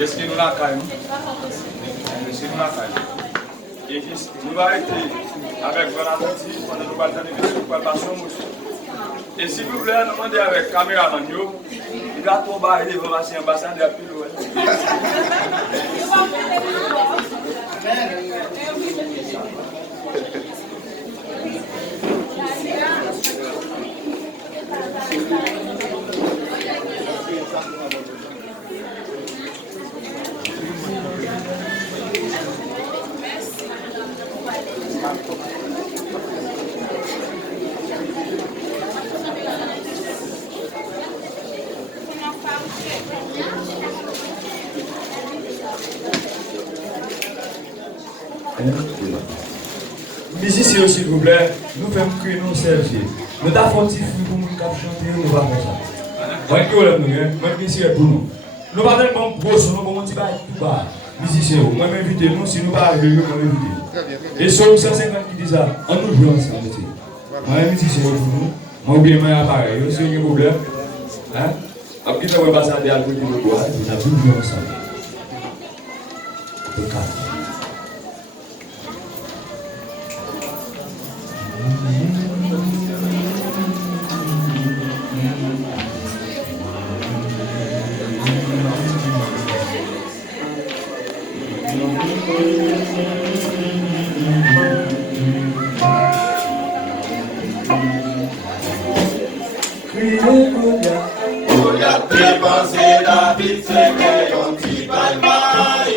Est-ce que nous la caillons? Est-ce que nous la caillons? Et nous allons arrêter avec bon appétit pendant que nous allons donner des préparation. Et s'il vous plaît, nous demandons avec caméraman, il va tomber devant l'ambassadeur plus loin. Musiciens, s'il vous plaît, nous faisons crier nos services. Nous avons fait pour nous chanter, nous allons faire ça. Moi, qui est nous, musiciens pour nous. Nous ne pouvons pas gros son, nous pouvons tout bas. Musiciens, moi, m'invitez nous, si nous ne pouvons pas arriver, nous inviter. Et sur 150 qui disent ça, on nous joue ensemble. Moi, musicien pour nous, moi, bien, moi, pareil, si vous avez un problème, hein, après, nous allons passer à des alcooliques de bois, nous allons tout jouer ensemble. Goliath dépensé David, c'est un petit palmarès.